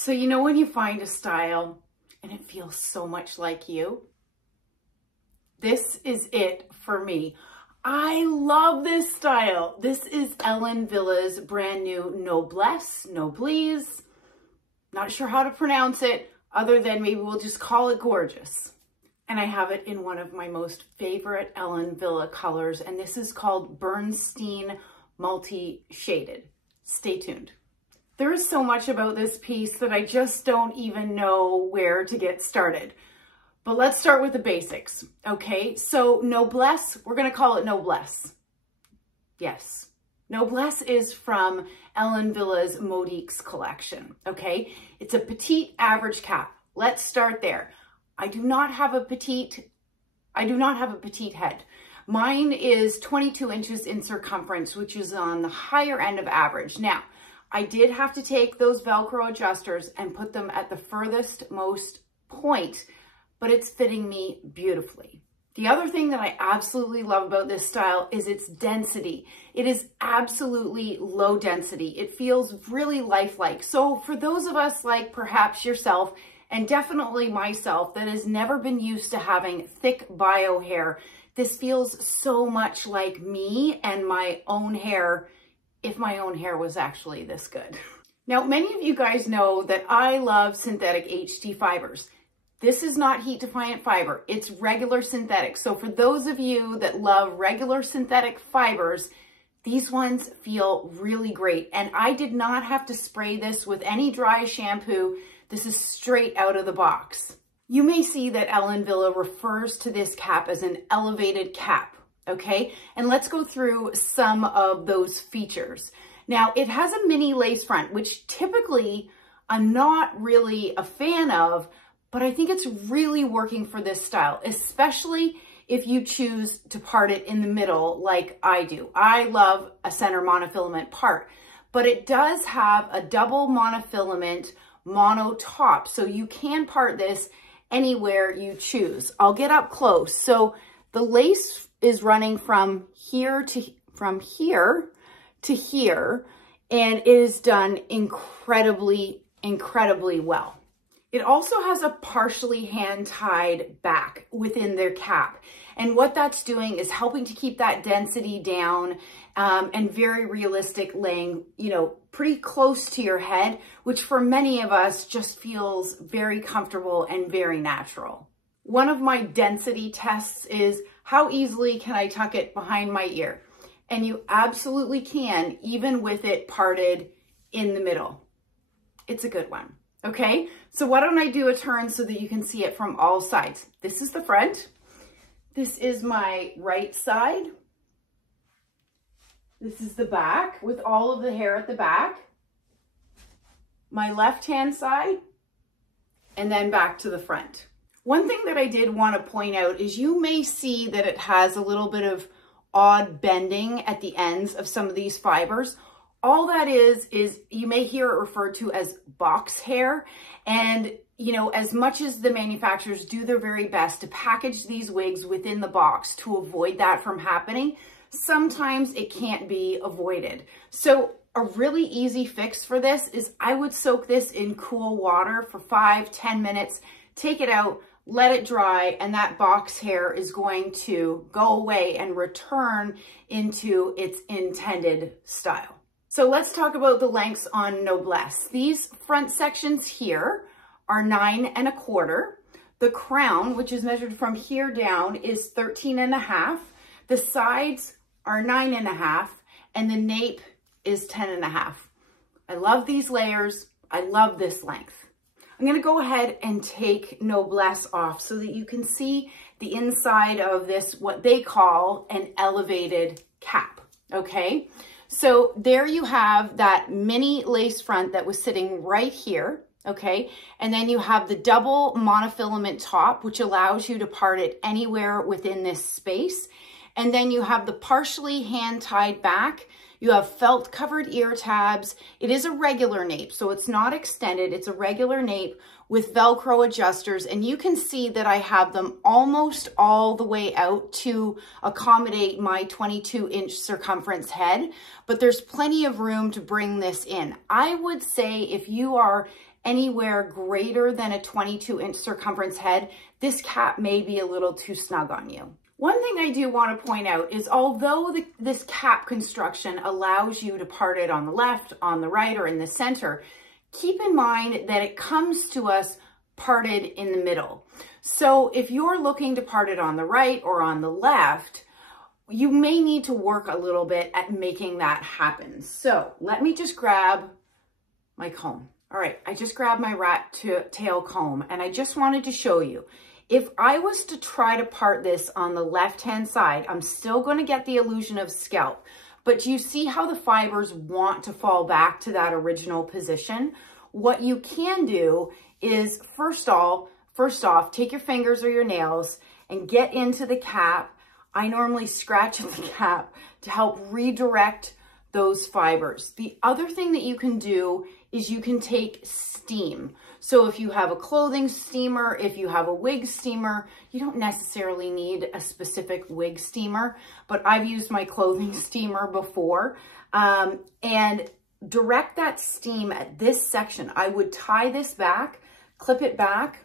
So you know when you find a style and it feels so much like you? This is it for me. I love this style. This is Ellen Villa's brand new Noblesse, Noblesse. Not sure how to pronounce it other than maybe we'll just call it gorgeous. And I have it in one of my most favorite Ellen Villa colors, and this is called Bernstein Multi-Shaded. Stay tuned. There is so much about this piece that I just don't even know where to get started. But let's start with the basics, okay? So Noblesse, we're gonna call it Noblesse. Yes, Noblesse is from Ellen Villa's Modiques collection, okay? It's a petite average cap. Let's start there. I do not have a petite head. Mine is 22 inches in circumference, which is on the higher end of average. Now, I did have to take those Velcro adjusters and put them at the furthest most point, but it's fitting me beautifully. The other thing that I absolutely love about this style is its density. It is absolutely low density. It feels really lifelike. So for those of us like perhaps yourself, and definitely myself, that has never been used to having thick bio hair, this feels so much like me and my own hair, if my own hair was actually this good. Now, many of you guys know that I love synthetic HT fibers. This is not heat defiant fiber, it's regular synthetic. So for those of you that love regular synthetic fibers, these ones feel really great. And I did not have to spray this with any dry shampoo. This is straight out of the box. You may see that Ellen Villa refers to this cap as an elevated cap. Okay, and let's go through some of those features. Now, it has a mini lace front, which typically I'm not really a fan of, but I think it's really working for this style, especially if you choose to part it in the middle like I do. I love a center monofilament part, but it does have a double monofilament mono top, so you can part this anywhere you choose. I'll get up close. So the lace is running from here to here, and it is done incredibly well. It also has a partially hand-tied back within their cap. And what that's doing is helping to keep that density down and very realistic, laying, you know, pretty close to your head, which for many of us just feels very comfortable and very natural. One of my density tests is how easily can I tuck it behind my ear? And you absolutely can, even with it parted in the middle. It's a good one, okay? So why don't I do a turn so that you can see it from all sides? This is the front. This is my right side. This is the back with all of the hair at the back. My left-hand side, and then back to the front. One thing that I did want to point out is you may see that it has a little bit of odd bending at the ends of some of these fibers. All that is you may hear it referred to as box hair. And, you know, as much as the manufacturers do their very best to package these wigs within the box to avoid that from happening, sometimes it can't be avoided. So a really easy fix for this is I would soak this in cool water for 5-10 minutes, take it out, let it dry, and that box hair is going to go away and return into its intended style. So let's talk about the lengths on Noblesse. These front sections here are 9 1/4. The crown, which is measured from here down, is 13 1/2. The sides are 9 1/2, and the nape is 10 1/2. I love these layers. I love this length. I'm gonna go ahead and take Noblesse off so that you can see the inside of this, what they call an elevated cap, okay? So there you have that mini lace front that was sitting right here, okay? And then you have the double monofilament top, which allows you to part it anywhere within this space. And then you have the partially hand-tied back. You have felt covered ear tabs. It is a regular nape, so it's not extended. It's a regular nape with Velcro adjusters. And you can see that I have them almost all the way out to accommodate my 22-inch circumference head, but there's plenty of room to bring this in. I would say if you are anywhere greater than a 22-inch circumference head, this cap may be a little too snug on you. One thing I do want to point out is although this cap construction allows you to part it on the left, on the right, or in the center, keep in mind that it comes to us parted in the middle. So if you're looking to part it on the right or on the left, you may need to work a little bit at making that happen. So let me just grab my comb. All right, I just grabbed my rat tail comb, and I just wanted to show you. If I was to try to part this on the left-hand side, I'm still going to get the illusion of scalp. But do you see how the fibers want to fall back to that original position? What you can do is first off, take your fingers or your nails and get into the cap. I normally scratch at the cap to help redirect those fibers. The other thing that you can do is you can take steam. So if you have a clothing steamer, if you have a wig steamer, you don't necessarily need a specific wig steamer, but I've used my clothing steamer before. And direct that steam at this section. I would tie this back, clip it back,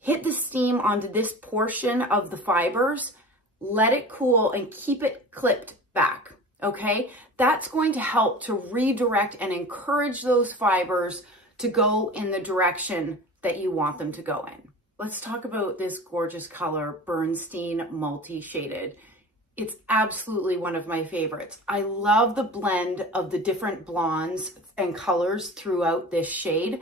hit the steam onto this portion of the fibers, let it cool, and keep it clipped back, okay? That's going to help to redirect and encourage those fibers to go in the direction that you want them to go in. Let's talk about this gorgeous color, Bernstein Multi-Shaded. It's absolutely one of my favorites. I love the blend of the different blondes and colors throughout this shade.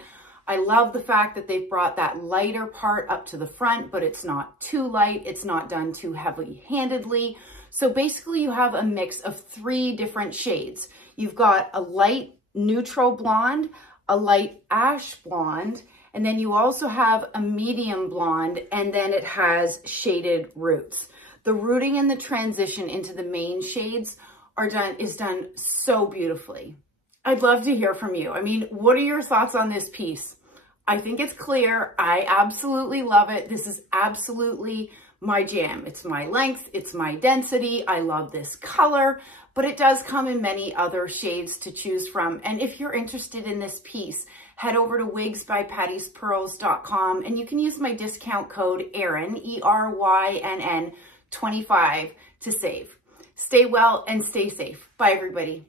I love the fact that they've brought that lighter part up to the front, but it's not too light. It's not done too heavy-handedly. So basically you have a mix of 3 different shades. You've got a light neutral blonde, a light ash blonde, and then you also have a medium blonde, and then it has shaded roots. The rooting and the transition into the main shades is done so beautifully. I'd love to hear from you. I mean, what are your thoughts on this piece? I think it's clear. I absolutely love it. This is absolutely my jam. It's my length, it's my density. I love this color, but it does come in many other shades to choose from. And if you're interested in this piece, head over to wigsbypattispearls.com and you can use my discount code ERYNN, ERYNN 25 to save. Stay well and stay safe. Bye everybody.